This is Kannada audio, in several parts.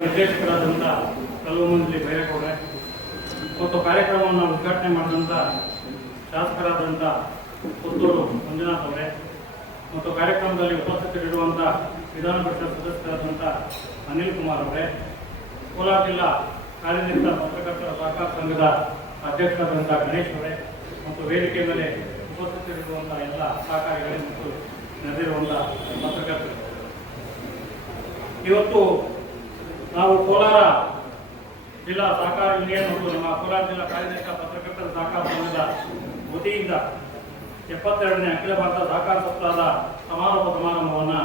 ನಿರ್ದೇಶಕರಾದಂಥ ಕಲ್ಲುಮಂಜಲಿ ಬೈರೇಗೌಡ್ರೆ ಮತ್ತು ಕಾರ್ಯಕ್ರಮವನ್ನು ಉದ್ಘಾಟನೆ ಮಾಡಿದಂಥ ಶಾಸಕರಾದಂಥ ಪುತ್ತೂರು ಮಂಜುನಾಥ್ ಅವರೇ ಮತ್ತು ಕಾರ್ಯಕ್ರಮದಲ್ಲಿ ಉಪಸ್ಥಿತರಿರುವಂಥ ವಿಧಾನ ಪರಿಷತ್ ಸದಸ್ಯರಾದಂಥ ಅನಿಲ್ ಕುಮಾರ್ ಅವರೇ, ಕೋಲಾರ ಜಿಲ್ಲಾ ಕಾರ್ಯನಿರತ ಪತ್ರಕರ್ತರ ಸಹಕಾರ ಸಂಘದ ಅಧ್ಯಕ್ಷರಾದಂಥ ಗಣೇಶ್ ಅವರೇ ಮತ್ತು ವೇದಿಕೆ ಮೇಲೆ ಉಪಸ್ಥಿತರಿರುವಂಥ ಎಲ್ಲ ಸಹಕಾರಿಗಳೇ ಮತ್ತು ನೆರೆದಿರುವಂಥ ಪತ್ರಕರ್ತರು, ಇವತ್ತು ನಾವು ಕೋಲಾರ ಜಿಲ್ಲಾ ಸಹಕಾರ ಯೂನಿಯನ್ ಮತ್ತು ನಮ್ಮ ಕೋಲಾರ ಜಿಲ್ಲಾ ಕಾರ್ಯನಿರತ ಪತ್ರಕರ್ತರ ಸಹಕಾರ ಸಂಘದ ವತಿಯಿಂದ 72ನೇ ಅಖಿಲ ಭಾರತ ಸಹಕಾರ ಸಪ್ತಾಹದ ಸಮಾರೋಪ ಸಮಾರಂಭವನ್ನು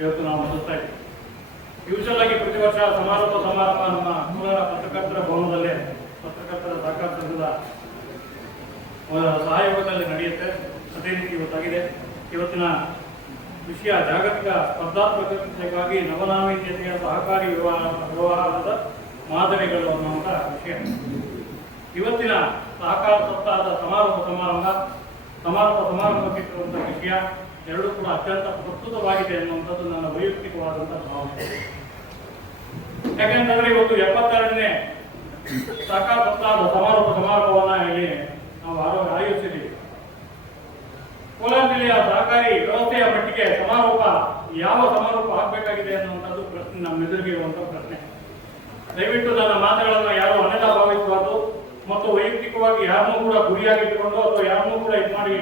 ಇವತ್ತು ನಾವು ನಡೆಸ್ತಾ ಇದ್ದೀವಿ. ಯೂಶಲ್ ಆಗಿ ಪ್ರತಿ ವರ್ಷ ಸಮಾರೋಪ ಸಮಾರಂಭ ನಮ್ಮ ಕೋಲಾರ ಪತ್ರಕರ್ತರ ಭವನದಲ್ಲೇ ಪತ್ರಕರ್ತರ ಸಹಕಾರ ಸಂಘದ ಸಹಯೋಗದಲ್ಲಿ ನಡೆಯುತ್ತೆ. ಅದೇ ರೀತಿ ಇವತ್ತಾಗಿದೆ. ಇವತ್ತಿನ ವಿಷಯ ಜಾಗತಿಕ ಸ್ಪರ್ಧಾತ್ಮಕತೆಗಾಗಿ ನವನಾವೀನ್ಯತೆಯ ಸಹಕಾರಿ ವ್ಯವಹಾರದ ಮಾದರಿಗಳು ಅನ್ನುವಂಥ ವಿಷಯ. ಇವತ್ತಿನ ಸಹಕಾರ ಸಪ್ತಾಹದ ಸಮಾರಂಭಕ್ಕಿರುವಂಥ ವಿಷಯ ಎರಡೂ ಕೂಡ ಅತ್ಯಂತ ಪ್ರಸ್ತುತವಾಗಿದೆ ಅನ್ನುವಂಥದ್ದು ನನ್ನ ವೈಯಕ್ತಿಕವಾದಂಥ ಭಾವನೆ. ಯಾಕೆಂತಂದ್ರೆ ಇವತ್ತು 72ನೇ ಸಹಕಾರ ಸಪ್ತಾಹದ ಸಮಾರಂಭವನ್ನು ಇಲ್ಲಿ ನಾವು ಆಯೋಜಿಸಿದ್ದೀವಿ. ಕೋಲಾರ ಜಿಲ್ಲೆಯ ಸಹಕಾರಿ ವ್ಯವಸ್ಥೆಯ ಮಟ್ಟಿಗೆ ಯಾವ ಸಮಾರೋಪ ಆಗಬೇಕಾಗಿದೆ ಅನ್ನುವಂಥದ್ದು ಪ್ರಶ್ನೆ ನಮ್ಮ ಎದುರಿಗೆ ಇರುವಂತಹ ಪ್ರಶ್ನೆ. ದಯವಿಟ್ಟು ನನ್ನ ಮಾತುಗಳನ್ನು ಯಾರು ಅನ್ಯತಾ ಭಾವಿಸಬಾರ್ದು ಮತ್ತು ವೈಯಕ್ತಿಕವಾಗಿ ಯಾರನ್ನೂ ಕೂಡ ಗುರಿಯಾಗಿಟ್ಟುಕೊಂಡು ಅಥವಾ ಯಾರನ್ನೂ ಕೂಡ ಇದು ಮಾಡಿ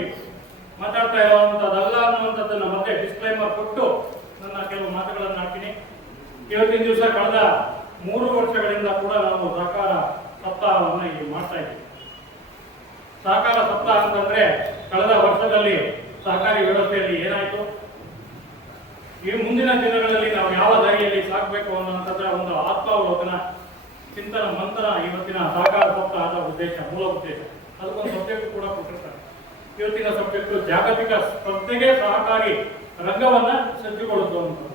ಮಾತಾಡ್ತಾ ಇರುವಂತದ್ದಲ್ಲ ಅನ್ನುವಂಥದ್ದನ್ನು ಮತ್ತೆ ಡಿಸ್ಕ್ಲೈಮರ್ ಕೊಟ್ಟು ನನ್ನ ಕೆಲವು ಮಾತುಗಳನ್ನು ಹಾಕ್ತೀನಿ. ಇವತ್ತಿನ ದಿವಸ ಕಳೆದ 3 ವರ್ಷಗಳಿಂದ ಕೂಡ ನಾವು ಸಹಕಾರ ಸಪ್ತಾಹವನ್ನು ಇಲ್ಲಿ ಮಾಡ್ತಾ ಇದ್ದೀವಿ. ಸಹಕಾರ ಸಪ್ತಾಹ ಅಂತಂದ್ರೆ ಕಳೆದ ವರ್ಷದಲ್ಲಿ ಸಹಕಾರಿ ವ್ಯವಸ್ಥೆಯಲ್ಲಿ ಏನಾಯಿತು, ಈ ಮುಂದಿನ ದಿನಗಳಲ್ಲಿ ನಾವು ಯಾವ ದಾರಿಯಲ್ಲಿ ಸಾಗಬೇಕು ಅನ್ನುವಂಥದ್ರ ಒಂದು ಆತ್ಮಾವಲೋಕನ ಚಿಂತನ ಮಂಥನ ಇವತ್ತಿನ ಸಹಕಾರ ಸಪ್ತಾಹದ ಮೂಲ ಉದ್ದೇಶ. ಅದಕ್ಕೊಂದು ಸಬ್ಜೆಕ್ಟ್ ಕೂಡ ಕೊಟ್ಟಿರ್ತಾರೆ. ಇವತ್ತಿನ ಸಬ್ಜೆಕ್ಟ್ ಜಾಗತಿಕ ಸ್ಪರ್ಧೆಗೆ ಸಹಕಾರಿ ರಂಗವನ್ನ ಸಜ್ಜುಗೊಳಿಸುವಂಥದ್ದು.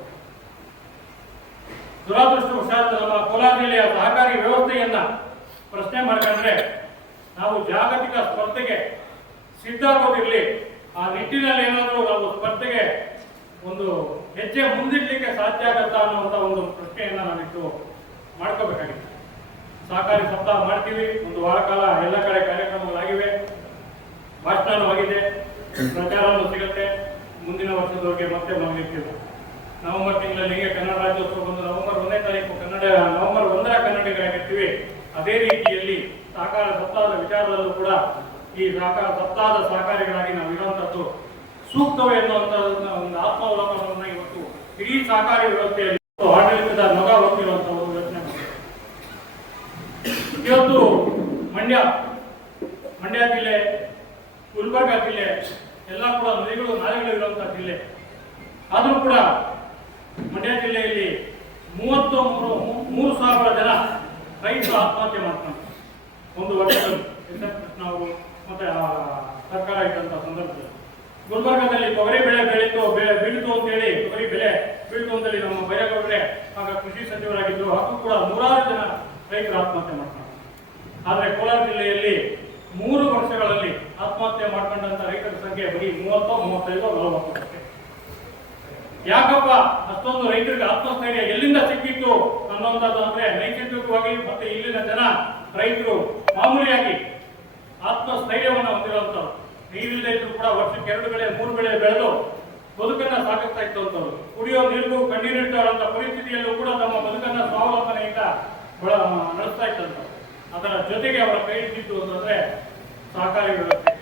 ದುರಾದೃಷ್ಟವಶಾತ್ ನಮ್ಮ ಕೋಲಾರ ಜಿಲ್ಲೆಯ ಸಹಕಾರಿ ವ್ಯವಸ್ಥೆಯನ್ನ ಪ್ರಶ್ನೆ ಮಾಡ್ಕೊಂಡ್ರೆ ನಾವು ಜಾಗತಿಕ ಸ್ಪರ್ಧೆಗೆ ಸಿದ್ಧವಾಗೋದಿರಲಿ, ಆ ನಿಟ್ಟಿನಲ್ಲಿ ಏನಾದರೂ ನಾವು ಸ್ಪರ್ಧೆಗೆ ಒಂದು ಹೆಜ್ಜೆ ಮುಂದಿಡ್ಲಿಕ್ಕೆ ಸಾಧ್ಯ ಆಗತ್ತಾ ಅನ್ನುವಂಥ ಒಂದು ಪ್ರಶ್ನೆಯನ್ನ ನಾವಿತ್ತು ಮಾಡ್ಕೋಬೇಕಾಗಿದೆ. ಸಹಕಾರಿ ಸಪ್ತಾಹ ಮಾಡ್ತೀವಿ, ಒಂದು ವಾರ ಕಾಲ ಎಲ್ಲ ಕಡೆ ಕಾರ್ಯಕ್ರಮಗಳಾಗಿವೆ, ಭಾಷಣ ಆಗಿದೆ, ಪ್ರಚಾರನೂ ಸಿಗುತ್ತೆ. ಮುಂದಿನ ವರ್ಷದವರೆಗೆ ಮತ್ತೆ ಮಗಲಿರ್ತಿಲ್ಲ. ನವೆಂಬರ್ ತಿಂಗಳಲ್ಲಿ ಹೀಗೆ ಕನ್ನಡ ರಾಜ್ಯೋತ್ಸವ ಬಂದು ನವೆಂಬರ್ 1ನೇ ತಾರೀಕು ನವೆಂಬರ್ 1ರ ಕನ್ನಡಿಗರಾಗಿರ್ತೀವಿ. ಅದೇ ರೀತಿಯಲ್ಲಿ ಸಹಕಾರ ಸಪ್ತಾಹದ ವಿಚಾರದಲ್ಲೂ ಕೂಡ ಈ ಸಹಕಾರ ಸಪ್ತಾಹದ ಸಹಕಾರಿಗಳಾಗಿ ನಾವು ಇರುವಂತದ್ದು ಸೂಕ್ತವೇ ಎನ್ನುವಂತಹ ಒಂದು ಆತ್ಮಾವಲೋಕನವನ್ನು ಇವತ್ತು ಇಡೀ ಸಹಕಾರಿ ವ್ಯವಸ್ಥೆಯಲ್ಲಿ ಆಡಳಿತದ ನೊಗ ಹೊತ್ತಿರುವಂತಹ ಒಂದು ಯೋಚನೆ ಮಾಡಿದೆ. ಇವತ್ತು ಮಂಡ್ಯ ಜಿಲ್ಲೆ, ಗುಲ್ಬರ್ಗ ಜಿಲ್ಲೆ ಎಲ್ಲ ಕೂಡ ನದಿಗಳು ನಾಲೆಗಳು ಇರುವಂತಹ ಜಿಲ್ಲೆ. ಆದರೂ ಕೂಡ ಮಂಡ್ಯ ಜಿಲ್ಲೆಯಲ್ಲಿ 3,000 ಜನ ರೈತರು ಆತ್ಮಹತ್ಯೆ ಮಾಡ್ತಾರೆ ಒಂದು ವರ್ಷದಲ್ಲಿ. ನಾವು ಮತ್ತೆ ಸರ್ಕಾರ ಇದ್ದಂಥ ಸಂದರ್ಭದಲ್ಲಿ ಗುಲ್ಬರ್ಗದಲ್ಲಿ ತೊಗರಿ ಬೆಳೆ ಬೀಳಿತು ಅಂತೇಳಿ ತೊಗರಿ ಬೆಲೆ ಬೀಳ್ತು ಅಂತೇಳಿ ನಮ್ಮ ಬೈರೇಗೌಡ್ರೆ ಆಗ ಕೃಷಿ ಸಚಿವರಾಗಿದ್ದು, ಹಾಗೂ ಕೂಡ 100 ಜನ ರೈತರು ಆತ್ಮಹತ್ಯೆ ಮಾಡ್ತಾರೆ. ಆದರೆ ಕೋಲಾರ ಜಿಲ್ಲೆಯಲ್ಲಿ 3 ವರ್ಷಗಳಲ್ಲಿ ಆತ್ಮಹತ್ಯೆ ಮಾಡ್ಕೊಂಡಂತ ರೈತರ ಸಂಖ್ಯೆ ಬರೀ 30, 35, 40 ಅಷ್ಟೇ. ಯಾಕಪ್ಪ ಅಷ್ಟೊಂದು ರೈತರಿಗೆ ಆತ್ಮಸ್ಥೈರ್ಯ ಎಲ್ಲಿಂದ ಸಿಕ್ಕಿತ್ತು ಅನ್ನುವಂಥದ್ದು ಅಂದ್ರೆ ನೈಸರ್ಗಿಕವಾಗಿ ಮತ್ತೆ ಇಲ್ಲಿನ ಜನ ರೈತರು ಮಾಮೂಲಿಯಾಗಿ ಆತ್ಮಸ್ಥೈರ್ಯವನ್ನು ಹೊಂದಿರುವಂಥವ್ರು. ನೀರಿಲ್ಲದೆ ಇದ್ರು ಕೂಡ ವರ್ಷಕ್ಕೆ 2 ಬೆಳೆ 3 ಬೆಳೆ ಬೆಳೆದು ಬದುಕನ್ನ ಸಾಗಿಸ್ತಾ ಇತ್ತು ಅಂತವ್ರು. ಕುಡಿಯೋ ನೀರಿಗೂ ಕಣ್ಣೀರಿಟ್ಟವರಂತ ಪರಿಸ್ಥಿತಿಯಲ್ಲೂ ಕೂಡ ತಮ್ಮ ಬದುಕನ್ನ ಸ್ವಾವಲಂಬನೆಯಿಂದ ನಡೆಸ್ತಾ ಇತ್ತಂತ. ಅದರ ಜೊತೆಗೆ ಅವರ ಕೈ ಹಿಡಿದಿತ್ತು ಅಂತಂದ್ರೆ ಸಹಕಾರಿ ವ್ಯವಸ್ಥೆ.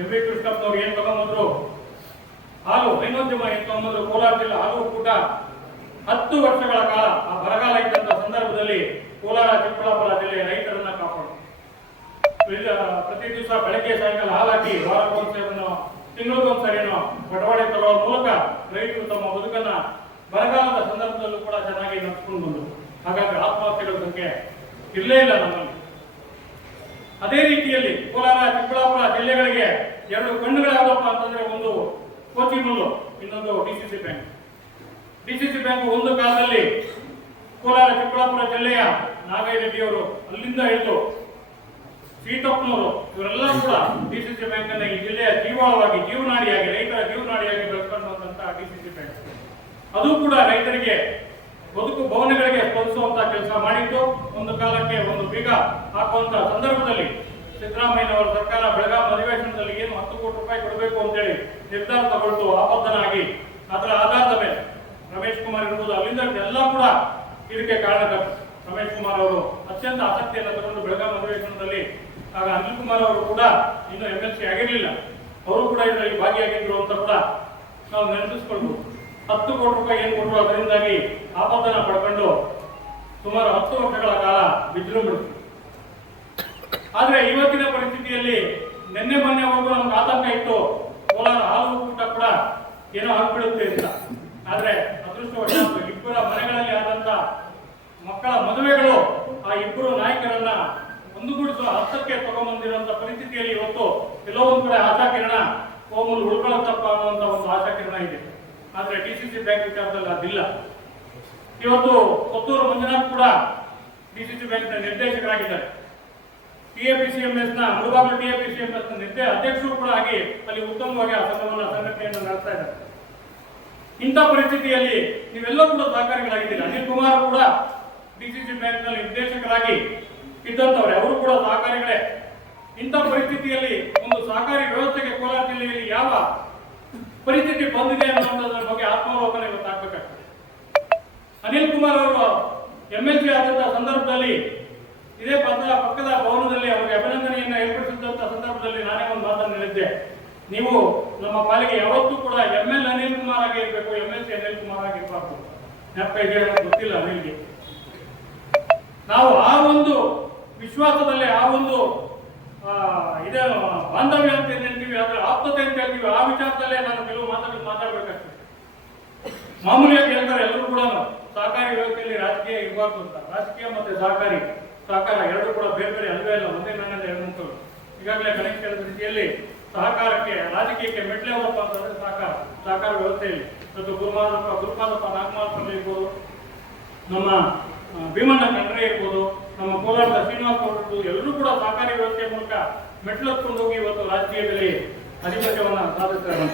ಎಂ ವಿ ಕೃಷ್ಣಪ್ಪನವ್ರು ಏನ್ ತಗೊಂಬಂದ್ರು, ಹಾಲು ಹೈನೋದ್ಯಮ ಏನ್ ತಗೊಂಬಂದ್ರು, ಕೋಲಾರ ಜಿಲ್ಲೆ ಹಾಲು ಕೂಡ 10 ವರ್ಷಗಳ ಕಾಲ ಆ ಬರಗಾಲ ಇದ್ದಂತ ಸಂದರ್ಭದಲ್ಲಿ ಕೋಲಾರ ಚಿಕ್ಕಬಳ್ಳಾಪುರ ಜಿಲ್ಲೆಯ ರೈತರನ್ನ ಕಾಪಾಡು. ಪ್ರತಿ ದಿವಸ ಬೆಳಗ್ಗೆ ಸಾಯಂಕಾಲ ಹಾಲಾಕಿ ವಾರಕ್ಕೊಂದ್ಸರಿನೋ ತಿಂಗಳಿಗೊಂದ್ಸರಿನೋ ಬಟವಾಡೆ ತಗೊಳ್ಳೋ ಮೂಲಕ ರೈತರು ತಮ್ಮ ಬದುಕನ್ನ ಬರಗಾಲದ ಸಂದರ್ಭದಲ್ಲೂ ಕೂಡ ಚೆನ್ನಾಗಿ ನಡೆಸ್ಕೊಂಡು ಬಂದರು. ಹಾಗಾಗಿ ಆತ್ಮಹತ್ಯೆಗಳ ಸಂಖ್ಯೆ ಇರಲೇ ಇಲ್ಲ ನಮ್ಮಲ್ಲಿ. ಅದೇ ರೀತಿಯಲ್ಲಿ ಕೋಲಾರ ಚಿಕ್ಕಬಳ್ಳಾಪುರ ಜಿಲ್ಲೆಗಳಿಗೆ 2 ಕಣ್ಣುಗಳಾಗಪ್ಪ ಅಂತಂದ್ರೆ ಒಂದು ಕೋಚಿ ಮಿಲ್ಲು, ಇನ್ನೊಂದು ಡಿಸಿಸಿ ಬ್ಯಾಂಕ್. ಡಿಸಿಸಿ ಬ್ಯಾಂಕ್ ಒಂದು ಕಾಲದಲ್ಲಿ ಕೋಲಾರ ಚಿಕ್ಕಬಳ್ಳಾಪುರ ಜಿಲ್ಲೆಯ ನಾಗೈರೆಡ್ಡಿಯವರು ಅಲ್ಲಿಂದ ಹಿಡಿದು ಸೀತಪ್ಪನವರು ಇವರೆಲ್ಲ ಕೂಡ ಡಿಸಿಸಿ ಬ್ಯಾಂಕ್ ಅನ್ನ ಈ ಜಿಲ್ಲೆಯ ಜೀವನಾಡಿಯಾಗಿ ರೈತರ ಜೀವನಾಡಿಯಾಗಿ ಬೆಳೆಸ್ಕೊಂಡು ಬಂದಂತಹ ಡಿಸಿಸಿ ಬ್ಯಾಂಕ್. ಅದು ಕೂಡ ರೈತರಿಗೆ ಬದುಕು ಭವನಗಳಿಗೆ ಸ್ಪಂದಿಸುವಂತಹ ಬೀಗ ಹಾಕುವಂತ ಸಂದರ್ಭದಲ್ಲಿ ಸಿದ್ದರಾಮಯ್ಯನವರ ಸರ್ಕಾರ ಬೆಳಗಾವಿ ಅಧಿವೇಶನದಲ್ಲಿ ಏನು 10 ಕೋಟಿ ರೂಪಾಯಿ ಕೊಡಬೇಕು ಅಂತೇಳಿ ನಿರ್ಧಾರ ತಗೊಳ್ತು ಆಬದ್ಧನಾಗಿ ಅದರ ಆಧಾರದ ಮೇಲೆ ರಮೇಶ್ ಕುಮಾರ್ ಇರ್ಬೋದು ಅಲ್ಲಿಂದ ಎಲ್ಲ ಕೂಡ ಇದಕ್ಕೆ ಕಾರಣಕರ್ತರು. ರಮೇಶ್ ಕುಮಾರ್ ಅವರು ಅತ್ಯಂತ ಆಸಕ್ತಿಯನ್ನು ತಗೊಂಡು ಬೆಳಗಾವಿ ಅಧಿವೇಶನದಲ್ಲಿ ಆಗ ಅನಿಲ್ ಕುಮಾರ್ ಅವರು ಕೂಡ ಇನ್ನು MLC ಆಗಿರಲಿಲ್ಲ, ಅವರು ಕೂಡ ಇದರಲ್ಲಿ ಭಾಗಿಯಾಗಿದ್ರು ಅಂತ ಕೂಡ ನಾವು ನೆನಪಿಸ್ಕೊಳ್ಬಹುದು. 10 ಕೋಟಿ ರೂಪಾಯಿ ಏನು ಕೊಟ್ಟರು ಅದರಿಂದಾಗಿ ಆಪತ್ತನ ಪಡ್ಕೊಂಡು ಸುಮಾರು 10 ವರ್ಷಗಳ ಕಾಲ ವಿಜೃಂಭಿಸಿತು. ಆದ್ರೆ ಇವತ್ತಿನ ಪರಿಸ್ಥಿತಿಯಲ್ಲಿ ನಿನ್ನೆ ಮೊನ್ನೆವರೆಗೂ ನಮ್ಗೆ ಆತಂಕ ಇತ್ತು, ಕೋಲಾರ ಹಾಲು ಒಕ್ಕೂಟ ಕೂಡ ಏನೋ ಆಗ್ಬಿಡುತ್ತೆ ಅಂತ. ಆದ್ರೆ ಅದೃಷ್ಟವಶಾತ್ ಇಬ್ಬರ ಮನೆಗಳಲ್ಲಿ ಆದಂತ ಮಕ್ಕಳ ಮದುವೆಗಳು ಆ ಇಬ್ಬರು ನಾಯಕರನ್ನ ಒಂದುಗೂಡಿಸುವ ಹತ್ತಕ್ಕೆ ತಗೊಂಡ್ಬಂದಿರುವಂತ ಪರಿಸ್ಥಿತಿಯಲ್ಲಿ ಇವತ್ತು ಕೆಲವೊಂದು ಕಡೆ ಆಶಾಕಿರಣ ಕೋಮಲ್ ಉಳ್ಕೊಳ್ಳುತ್ತಪ್ಪ ಅನ್ನುವಂತ ಒಂದು ಆಶಾಕಿರಣ ಇದೆ. ಆದ್ರೆ DCC ಬ್ಯಾಂಕ್ ವಿಚಾರದಲ್ಲಿ ಅದಿಲ್ಲ. ಇವತ್ತು ಕೊತ್ತೂರು ಮಂಜುನಾಥ್ ಕೂಡ DCC ಬ್ಯಾಂಕ್ ನ ನಿರ್ದೇಶಕರಾಗಿದ್ದಾರೆ. TAPCMS ನ ಮುಳುಬಾಗಿಲು TAPCMS ನ ಅಧ್ಯಕ್ಷರು ಕೂಡ ಆಗಿ ಅಲ್ಲಿ ಉತ್ತಮವಾಗಿ ಆ ಸಂಘಟನೆಯನ್ನು ನಡೆಸ್ತಾ ಇದ್ದಾರೆ. ಇಂಥ ಪರಿಸ್ಥಿತಿಯಲ್ಲಿ ನೀವೆಲ್ಲರೂ ಕೂಡ ಸಹಕಾರಿಗಳಾಗಿದ್ದೀರಿ. ಅನಿಲ್ ಕುಮಾರ್ ಕೂಡ DCC ಬ್ಯಾಂಕ್ ನಲ್ಲಿ ನಿರ್ದೇಶಕರಾಗಿ ಇದ್ದಂತವ್ರೆ, ಅವರು ಕೂಡ ಸಹಕಾರಿಗಳೇ. ಇಂಥ ಪರಿಸ್ಥಿತಿಯಲ್ಲಿ ಒಂದು ಸಹಕಾರಿ ವ್ಯವಸ್ಥೆಗೆ ಕೋಲಾರ ಜಿಲ್ಲೆಯಲ್ಲಿ ಯಾವ ಪರಿಸ್ಥಿತಿ ಬಂದಿದೆ ಅನ್ನುವಂಥದ್ರ ಬಗ್ಗೆ ಆತ್ಮಾವಲೋಕನ ಇವತ್ತಾಗಬೇಕಾಗ್ತದೆ. ಅನಿಲ್ ಕುಮಾರ್ ಅವರು MLC ಆದಂತಹ ಸಂದರ್ಭದಲ್ಲಿ ಇದೇ ಪಕ್ಕದ ಭವನದಲ್ಲಿ ಅವರಿಗೆ ಅಭಿನಂದನೆಯನ್ನ ಏರ್ಪಡಿಸಿದಂತ ಸಂದರ್ಭದಲ್ಲಿ ನಾನೇ ಒಂದು ಮಾತನ್ನು ಹೇಳಿದ್ದೆ, ನೀವು ನಮ್ಮ ಪಾಲಿಗೆ ಯಾವತ್ತೂ ಕೂಡ ML ಅನಿಲ್ ಕುಮಾರ್ ಆಗಿ ಇರಬೇಕು, MLC ಅನಿಲ್ ಕುಮಾರ್ ಆಗಿರ್ಬಾರ್ದು. ನೆನಪ ಇದೆ ಗೊತ್ತಿಲ್ಲ ಅನಿಲ್ಗೆ. ನಾವು ಆ ಒಂದು ವಿಶ್ವಾಸದಲ್ಲಿ ಆ ಒಂದು ಇದೇನು ಬಾಂಧವ್ಯ ಅಂತ ಹೇಳ್ತೀವಿ, ಅದರ ಆಪ್ತತೆ ಅಂತ ಹೇಳ್ತೀವಿ, ಆ ವಿಚಾರದಲ್ಲೇ ನಾನು ಕೆಲವು ಮಾತಾಡ್ಬೇಕಾಗ್ತದೆ. ಮಾಮೂಲಿಯಾಗಿ ಹೇಳ್ತಾರೆ ಎಲ್ಲರೂ ಕೂಡ ಸಹಕಾರಿ ವ್ಯವಸ್ಥೆಯಲ್ಲಿ ರಾಜಕೀಯ ಇರಬಾರ್ದು ಅಂತ. ರಾಜಕೀಯ ಮತ್ತೆ ಸಹಕಾರ ಎರಡು ಕೂಡ ಬೇರೆ ಬೇರೆ ಅಲ್ವೇ ಅಲ್ಲ, ಒಂದೇ ನನ್ನಲ್ಲಿ ಎರಡು ಮುಖಗಳು. ಈಗಾಗಲೇ ಗಣೇಶ್ ಹೇಳಿದ ರೀತಿಯಲ್ಲಿ ಸಹಕಾರಕ್ಕೆ ರಾಜಕೀಯಕ್ಕೆ ಮೆಟ್ಲೆ ಹೋದಪ್ಪ ಅಂತಂದ್ರೆ ಸಹಕಾರ ವ್ಯವಸ್ಥೆಯಲ್ಲಿ ಮತ್ತು ಗುರುಪಾದಪ್ಪ ನಾಗಮಾಲ್ ಇರ್ಬೋದು, ನಮ್ಮ ಭೀಮಣ್ಣ ಖಂಡ್ರೆ ಇರ್ಬೋದು, ನಮ್ಮ ಕೋಲಾರದ ಶ್ರೀನಿವಾಸ ಅವರು ಎಲ್ಲರೂ ಕೂಡ ಸಹಕಾರಿ ವ್ಯವಸ್ಥೆಯ ಮೂಲಕ ಮೆಟ್ಲತ್ಕೊಂಡು ಹೋಗಿ ಇವತ್ತು ರಾಜಕೀಯದಲ್ಲಿ ಅಧಿಪತ್ಯವನ್ನ ಸಾಧಿಸ್ತಾರೆ.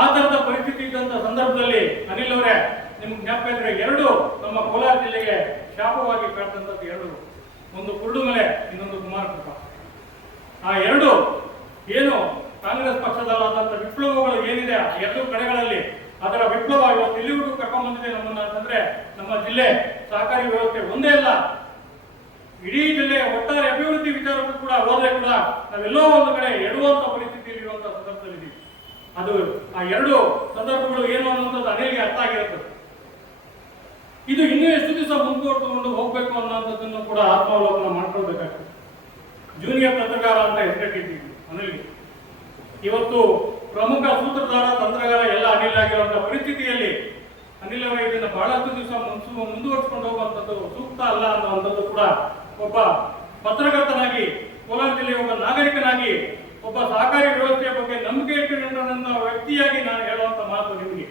ಆ ತರದ ಪರಿಸ್ಥಿತಿ ಇದ್ದಂತ ಸಂದರ್ಭದಲ್ಲಿ ಅನಿಲ್ ಅವರೇ ನಿಮ್ಗೆ ಜ್ಞಾಪಕ ಇದ್ರೆ ಎರಡು ನಮ್ಮ ಕೋಲಾರ ಜಿಲ್ಲೆಗೆ ಶಾಪವಾಗಿ ಕಾಡ್ತಂಥದ್ದು ಎರಡು, ಒಂದು ಕುರುಡುಮಲೆ, ಇನ್ನೊಂದು ಕುಮಾರಕೃಪ. ಆ ಎರಡು ಏನು ಕಾಂಗ್ರೆಸ್ ಪಕ್ಷದಲ್ಲಾದಂತ ವಿಪ್ಲವಗಳು ಏನಿದೆ ಎರಡು ಕಡೆಗಳಲ್ಲಿ ಅದರ ವಿಪ್ಲವ ಇವತ್ತು ಇಲ್ಲಿವರೆಗೂ ಕರ್ಕೊಂಡ್ ಬಂದಿದೆ ನಮ್ಮನ್ನ ಅಂತಂದ್ರೆ ನಮ್ಮ ಜಿಲ್ಲೆ ಸಹಕಾರಿ ವ್ಯವಸ್ಥೆ ಒಂದೇ ಅಲ್ಲ, ಇಡೀ ಜಿಲ್ಲೆಯ ಒಟ್ಟಾರೆ ಅಭಿವೃದ್ಧಿ ವಿಚಾರಕ್ಕೂ ಕೂಡ ಹೋದ್ರೆ ಕೂಡ ನಾವೆಲ್ಲೋ ಒಂದು ಕಡೆ ಎಡುವಂತ ಪರಿಸ್ಥಿತಿಯಲ್ಲಿ ಇರುವಂತಹ ಸಂದರ್ಭದಲ್ಲಿ ಅದು ಆ ಎರಡು ಸಂದರ್ಭಗಳು ಏನು ಅನ್ನುವಂಥದ್ದು ಅನಿಲ್ಗೆ ಅರ್ಥ ಆಗಿರುತ್ತದೆ. ಇದು ಇನ್ನೂ ಎಷ್ಟು ದಿವಸ ಮುಂದುವರೆದುಕೊಂಡು ಹೋಗ್ಬೇಕು ಅನ್ನೋಂಥದ್ದನ್ನು ಕೂಡ ಆತ್ಮಾವಲೋಕನ ಮಾಡ್ಕೊಳ್ಬೇಕಾಗ್ತದೆ. ಜೂನಿಯರ್ ಪತ್ರಕಾರ ಅಂತ ಹೆಸರಿಟ್ಟಿದ್ದೀವಿ ಅನಿಲ್ಗೆ. ಇವತ್ತು ಪ್ರಮುಖ ಸೂತ್ರಧಾರ ತಂತ್ರಗಾರ ಎಲ್ಲ ಅನಿಲ್ ಆಗಿರುವಂತಹ ಪರಿಸ್ಥಿತಿಯಲ್ಲಿ ಅನಿಲ್ ಅವರ ಇದನ್ನು ಬಹಳಷ್ಟು ದಿವಸ ಮುಂದುವರಿಸಿಕೊಂಡು ಹೋಗುವಂಥದ್ದು ಸೂಕ್ತ ಅಲ್ಲ ಅನ್ನುವಂಥದ್ದು ಕೂಡ ಒಬ್ಬ ಪತ್ರಕರ್ತನಾಗಿ, ಕೋಲಾರ ಜಿಲ್ಲೆಯ ಒಬ್ಬ ನಾಗರಿಕನಾಗಿ, ಒಬ್ಬ ಸಹಕಾರಿ ವ್ಯವಸ್ಥೆಯ ಬಗ್ಗೆ ನಂಬಿಕೆ ಇಟ್ಟಿರುವಂತ ವ್ಯಕ್ತಿಯಾಗಿ ನಾನು ಹೇಳುವಂತ ಮಾತು ನಿಮಗೆ.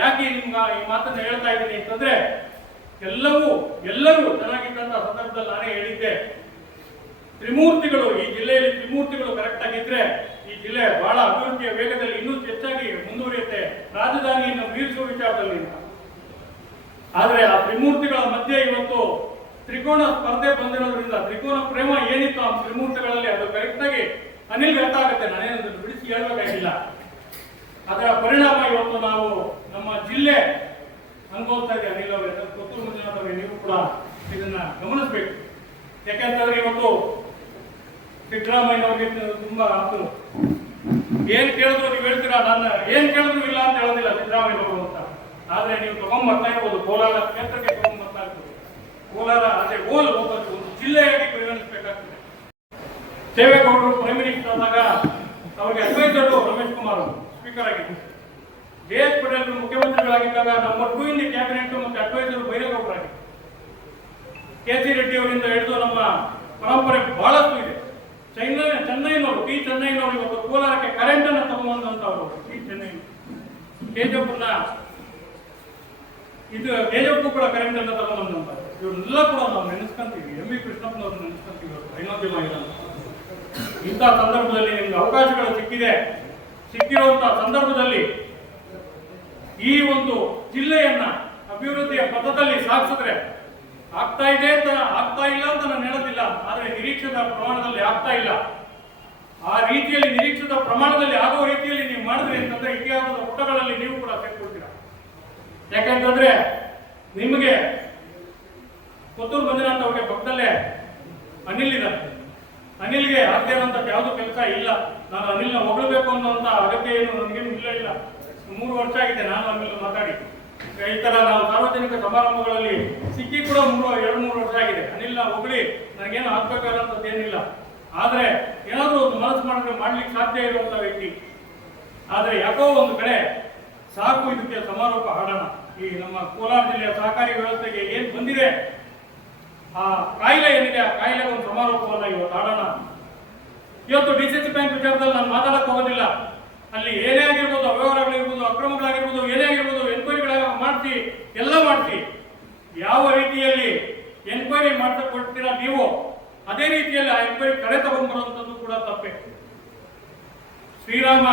ಯಾಕೆ ನಿಮ್ಗೆ ಈ ಮಾತನ್ನು ಹೇಳ್ತಾ ಇದ್ದೀನಿ ಅಂತಂದ್ರೆ ಎಲ್ಲರೂ ಚೆನ್ನಾಗಿದ್ದಂತ ಸಂದರ್ಭದಲ್ಲಿ ನಾನೇ ಹೇಳಿದ್ದೆ, ತ್ರಿಮೂರ್ತಿಗಳು ಈ ಜಿಲ್ಲೆಯಲ್ಲಿ ತ್ರಿಮೂರ್ತಿಗಳು ಕರೆಕ್ಟ್ ಆಗಿದ್ರೆ ಈ ಜಿಲ್ಲೆ ಬಹಳ ಅಭಿವೃದ್ಧಿಯ ವೇಗದಲ್ಲಿ ಇನ್ನೂ ಹೆಚ್ಚಾಗಿ ಮುಂದುವರಿಯುತ್ತೆ, ರಾಜಧಾನಿಯನ್ನು ಮೀರಿಸುವ ವಿಚಾರದಲ್ಲಿ. ಆದ್ರೆ ಆ ತ್ರಿಮೂರ್ತಿಗಳ ಮಧ್ಯೆ ಇವತ್ತು ತ್ರಿಕೋನ ಸ್ಪರ್ಧೆ ಬಂದಿರೋದ್ರಿಂದ ತ್ರಿಕೋನ ಪ್ರೇಮ ಏನಿತ್ತು ಆ ತ್ರಿಮೂರ್ತಿಗಳಲ್ಲಿ ಅದು ಕರೆಕ್ಟ್ ಆಗಿ ಅನಿಲ್ ಅರ್ಥ ಆಗುತ್ತೆ, ನಾನೇನಂದ್ರೆ ಬಿಡಿಸಿ ಹೇಳ್ಬೇಕಾಗಿಲ್ಲ. ಅದರ ಪರಿಣಾಮ ಇವತ್ತು ನಾವು ನಮ್ಮ ಜಿಲ್ಲೆ ಅನುಭವಿಸ್ತಾ ಇದೆ. ಅನಿಲ್ ಅವರೇ, ಕೊತ್ತೂರು ಮಂಜುನಾಥ್ ಅವರೇ, ನೀವು ಕೂಡ ಇದನ್ನ ಗಮನಿಸಬೇಕು. ಯಾಕೆಂತಂದ್ರೆ ಇವತ್ತು ಸಿದ್ದರಾಮಯ್ಯನವ್ರಿಗೆ ತುಂಬಾ ಆಪ್ತರು, ಏನ್ ಕೇಳಿದ್ರು ನೀವು ಹೇಳ್ತೀರಾ, ನಾನು ಏನ್ ಕೇಳಿದ್ರು ಇಲ್ಲ ಅಂತ ಹೇಳೋದಿಲ್ಲ ಸಿದ್ದರಾಮಯ್ಯನವರು ಅಂತ. ಆದ್ರೆ ನೀವು ತಗೊಂಡ್ಬರ್ತಾ ಇರ್ಬೋದು, ಕೋಲಾರ ಕ್ಷೇತ್ರಕ್ಕೆ ತಗೊಂಡ್ಬರ್ತಾ ಇರ್ಬೋದು. ಕೋಲಾರ ಅದೇ ಓಲ್ ಒಂದು ಜಿಲ್ಲೆಯಾಗಿ ಪರಿಗಣಿಸಬೇಕಾಗ್ತದೆ. ದೇವೇಗೌಡರು ಪ್ರೈಮ್ ಮಿನಿಸ್ಟರ್ ಆದಾಗ ಅವರಿಗೆ ಅಡ್ವೈಸರು ರಮೇಶ್ ಕುಮಾರ್ ಸ್ಪೀಕರ್ ಆಗಿದ್ದು, JS ಪಟೇಲ್ ಮುಖ್ಯಮಂತ್ರಿಗಳಾಗಿದ್ದಾಗ ನಂಬರ್ 2 ಇನ್ ದಿ ಕ್ಯಾಬಿನೆಟ್ ಮತ್ತು ಅಡ್ವೈಸರ್ ಬೈರೇಗೌಡರಾಗಿದ್ದರು. KC ರೆಡ್ಡಿ ಅವರಿಂದ ಹಿಡಿದು ನಮ್ಮ ಪರಂಪರೆ ಬಹಳಷ್ಟು ಇದೆ. ಚೆನ್ನೈನವರು ಇವತ್ತು ಕೋಲಾರಕ್ಕೆ ಕರೆಂಟ್ ಅನ್ನು ತಗೊಂಬಂದಂತವರು. ಕೆಜೆಪು ಕೂಡ ಕರೆಂಟ್ ಅನ್ನು ತಗೊಂಬಂದಂತವ್ರು. ಇವರೆಲ್ಲ ಕೂಡ ನಾವು ನೆನೆಸ್ಕೊಂತೀವಿ. MV ಕೃಷ್ಣಪ್ಪನವ್ರು ನೆನೆಸ್ಕೊಂತೀವಿ. ಐನೋದ್ಯಮ ಇಂಥ ಸಂದರ್ಭದಲ್ಲಿ ನಿಮ್ಗೆ ಅವಕಾಶಗಳು ಸಿಕ್ಕಿರುವಂತಹ ಸಂದರ್ಭದಲ್ಲಿ ಈ ಒಂದು ಜಿಲ್ಲೆಯನ್ನ ಅಭಿವೃದ್ಧಿಯ ಪಥದಲ್ಲಿ ಸಾಗಿಸಿದ್ರೆ ಆಗ್ತಾ ಇದೆ ಅಂತ ಆಗ್ತಾ ಇಲ್ಲ ಅಂತ ನಾನು ಹೇಳೋದಿಲ್ಲ, ಆದ್ರೆ ನಿರೀಕ್ಷಿತ ಪ್ರಮಾಣದಲ್ಲಿ ಆಗ್ತಾ ಇಲ್ಲ. ಆ ರೀತಿಯಲ್ಲಿ ನಿರೀಕ್ಷಿತ ಪ್ರಮಾಣದಲ್ಲಿ ಆಗುವ ರೀತಿಯಲ್ಲಿ ನೀವು ಮಾಡಿದ್ರಿ ಅಂತಂದ್ರೆ ಇತಿಹಾಸದ ಪುಟಗಳಲ್ಲಿ ನೀವು ಕೂಡ ಸೇರ್ಕೊಳ್ತೀರಾ. ಯಾಕಂತಂದ್ರೆ ನಿಮಗೆ ಪುತ್ತೂರು ಮಂಜುನಾಥ್ ಅವರಿಗೆ ಪಕ್ಕದಲ್ಲೇ ಅನಿಲ್ ಇದ್ದಾರೆ. ಅನಿಲ್ಗೆ ಆಗದೆ ಇರುವಂತ ಯಾವುದು ಕೆಲಸ ಇಲ್ಲ. ನಾನು ಅನಿಲ್ನ ಹೊಗಳಬೇಕು ಅನ್ನೋಂತ ಅಗತ್ಯ ಏನು ನನಗೇನು ಇಲ್ಲ. 3 ವರ್ಷ ಆಗಿದೆ ನಾನು ಅನಿಲ್ ಮಾತಾಡಿ. ಈ ತರ ನಾವು ಸಾರ್ವಜನಿಕ ಸಮಾರಂಭಗಳಲ್ಲಿ ಸಿಕ್ಕಿ ಕೂಡ 2-3 ವರ್ಷ ಆಗಿದೆ. ಅನಿಲ್ನ ಹೊಗಳಿ ನನಗೇನು ಆಗ್ಬೇಕಾದಂಥದ್ದು ಏನಿಲ್ಲ. ಆದ್ರೆ ಏನಾದ್ರೂ ಒಂದು ಮನಸ್ಸು ಮಾಡಿದ್ರೆ ಮಾಡ್ಲಿಕ್ಕೆ ಸಾಧ್ಯ ಇರುವಂತ ವ್ಯಕ್ತಿ. ಆದ್ರೆ ಯಾಕೋ ಒಂದು ಕಡೆ ಸಾಕು ಇದಕ್ಕೆ ಸಮಾರೋಪ ಹಾಡೋಣ. ಈ ನಮ್ಮ ಕೋಲಾರ ಜಿಲ್ಲೆಯ ಸಹಕಾರಿ ವ್ಯವಸ್ಥೆಗೆ ಏನ್ ಬಂದಿದೆ, ಆ ಕಾಯಿಲೆ ಏನಿದೆ, ಆ ಕಾಯಿಲೆಗೆ ಒಂದು ಸಮಾರೋಪವನ್ನ ಇವತ್ತು ಆಡೋಣ. ಇವತ್ತು DCC ಬ್ಯಾಂಕ್ ವಿಚಾರದಲ್ಲಿ ನಾನು ಮಾತಾಡಕ್ ಹೋಗೋದಿಲ್ಲ. ಅಲ್ಲಿ ಏನೇ ಆಗಿರ್ಬೋದು, ಅವ್ಯವಹಾರಗಳಿರ್ಬೋದು, ಅಕ್ರಮಗಳಾಗಿರ್ಬೋದು, ಏನೇ ಆಗಿರ್ಬೋದು, ಎನ್ಕ್ವೈರಿಗಳ ಮಾಡಿಸಿ ಎಲ್ಲ ಮಾಡಿಸಿ ಯಾವ ರೀತಿಯಲ್ಲಿ ಎನ್ಕ್ವೈರಿ ಮಾಡ್ಕೊಳ್ತೀರಾ ನೀವು, ಅದೇ ರೀತಿಯಲ್ಲಿ ಆ ಎನ್ಕ್ವೈರಿ ಕಡೆ ತಗೊಂಡ್ಬರುವಂತದ್ದು ಕೂಡ ತಪ್ಪೆ. ಶ್ರೀರಾಮ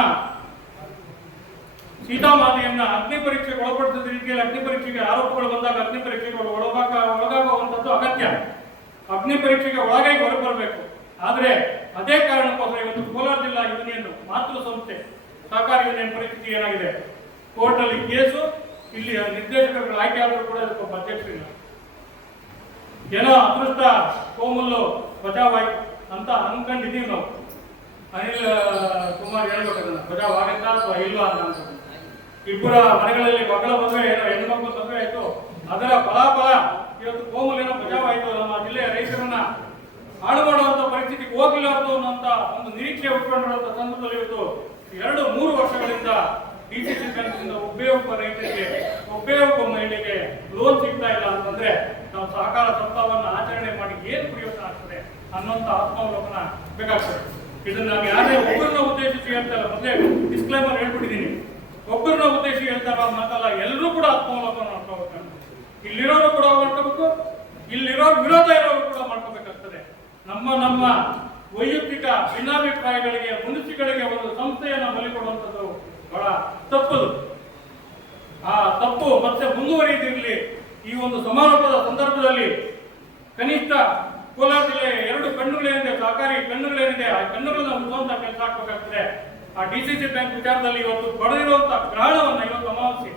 ಸೀತಾಮಾತೆಯನ್ನ ಅಗ್ನಿ ಪರೀಕ್ಷೆಗೆ ಒಳಪಡಿಸಿದ ರೀತಿಯಲ್ಲಿ ಅಗ್ನಿ ಪರೀಕ್ಷೆಗೆ ಆರೋಪಗಳು ಬಂದಾಗ ಅಗ್ನಿ ಪರೀಕ್ಷೆಗೆ ಒಳಗಾಗುವಂಥದ್ದು ಅಗತ್ಯ. ಅಗ್ನಿ ಪರೀಕ್ಷೆಗೆ ಒಳಗಾಗಿ ಹೊರಬರಬೇಕು. ಆದ್ರೆ ಅದೇ ಕಾರಣಕ್ಕೋಸ್ಕರ ಇವತ್ತು ಕೋಲಾರ ಜಿಲ್ಲಾ ಯೂನಿಯನ್ ಮಾತೃ ಸಂಸ್ಥೆ ಸಹಕಾರಿ ಯೂನಿಯನ್ ಪರಿಸ್ಥಿತಿ ಏನಾಗಿದೆ, ಕೋರ್ಟ್ ಅಲ್ಲಿ ಕೇಸು, ಇಲ್ಲಿ ನಿರ್ದೇಶಕರುಗಳು ಆಯ್ಕೆ ಆದರೂ ಕೂಡ ಇದಕ್ಕೊಬ್ಬ ಅಧ್ಯಕ್ಷರಿಲ್ಲ. ಏನೋ ಅದೃಷ್ಟ ಕೋಮಲ್ಲು ಬಚಾವಾಯ್ತು ಅಂತ ಅನ್ಕೊಂಡಿದೀವಿ ನಾವು. ಅನಿಲ್ ಕುಮಾರ್ ಹೇಳ್ಬೇಕದನ್ನ ಬಚಾವ್ ಆಗತ್ತಾ ಅಥವಾ ಇಲ್ವಾ ಅಂತ. ಇಬ್ಬರ ಮನೆಗಳಲ್ಲಿ ಮಕ್ಕಳ ಮದುವೆ ಏನೋ ಹೆಣ್ಮಕ್ಳು ಮದುವೆ ಆಯ್ತು, ಅದರ ಫಲಾಫಲ ಇವತ್ತು ಕೋಮಲ್ ಏನೋ ಬಚಾವ್ ಆಯ್ತು, ನಮ್ಮ ಜಿಲ್ಲೆಯ ರೈತರನ್ನ ಹಾಳು ಮಾಡುವಂತ ಪರಿಸ್ಥಿತಿಗೆ ಹೋಗ್ಲಾರ್ದು ಅನ್ನೋಂತ ಒಂದು ನಿರೀಕ್ಷೆ ಉಟ್ಕೊಂಡಿರುವಂತ ಸಂದರ್ಭದಲ್ಲಿ ಇವತ್ತು 2-3 ವರ್ಷಗಳಿಂದ DCC ಬ್ಯಾಂಕಿನಿಂದ ಒಬ್ಬೇ ಒಬ್ಬ ರೈತರಿಗೆ, ಒಬ್ಬೇ ಒಬ್ಬ ಮಹಿಳೆಗೆ ಲೋನ್ ಸಿಗ್ತಾ ಇಲ್ಲ ಅಂತಂದ್ರೆ ನಾವು ಸಹಕಾರ ಸಪ್ತಾಹವನ್ನ ಆಚರಣೆ ಮಾಡಿ ಏನು ಪ್ರಯೋಜನ ಆಗ್ತದೆ ಅನ್ನೋಂತ ಆತ್ಮಾವಲೋಕನ ಬೇಕಾಗ್ತದೆ. ಇದನ್ನ ನಾನು ಯಾರೇ ಒಬ್ಬರನ್ನ ಉದ್ದೇಶಿಸಿ ಹೇಳ್ತಾರ, ಮೊದಲೇ ಡಿಸ್ಕ್ಲೈಮರ್ ಹೇಳ್ಬಿಟ್ಟಿದ್ದೀನಿ. ಒಬ್ಬರನ್ನ ಉದ್ದೇಶಿಸಿ ಹೇಳ್ತಾರ ಮಾತಲ್ಲ, ಎಲ್ಲರೂ ಕೂಡ ಆತ್ಮಾವಲೋಕನ ಮಾಡ್ಕೋಬೇಕು. ಇಲ್ಲಿರೋರು ಕೂಡ ಮಾಡ್ಕೋಬೇಕು, ಇಲ್ಲಿರೋ ವಿರೋಧ ಇರೋರು ಕೂಡ ಮಾಡ್ಕೋಬೇಕಾಗ್ತದೆ. ನಮ್ಮ ವೈಯಕ್ತಿಕ ಭಿನ್ನಾಭಿಪ್ರಾಯಗಳಿಗೆ, ಮುನಿಸಿಗಳಿಗೆ ಒಂದು ಸಂಸ್ಥೆಯನ್ನ ಬಲಿ ಕೊಡುವಂಥದ್ದು ಬಹಳ ತಪ್ಪದು. ಆ ತಪ್ಪು ಮತ್ತೆ ಮುಂದುವರಿದಿರಲಿ. ಈ ಒಂದು ಸಮಾರೋಪದ ಸಂದರ್ಭದಲ್ಲಿ ಕನಿಷ್ಠ ಕೋಲಾರ ಜಿಲ್ಲೆಯ 2 ಕಣ್ಣುಗಳೇನಿದೆ, ಸಹಕಾರಿ ಕಣ್ಣುಗಳೇನಿದೆ, ಆ ಕಣ್ಣುಗಳನ್ನ ಮುಚ್ಚುವಂತ ಕೆಲಸ ಆಗ್ಬೇಕಾಗ್ತದೆ. ಆ DCC ಬ್ಯಾಂಕ್ ವಿಚಾರದಲ್ಲಿ ಇವತ್ತು ಪಡೆದಿರುವಂತಹ ಗ್ರಹಣವನ್ನ, ಇವತ್ತು ಅಮಾವಾಸ್ಯೆ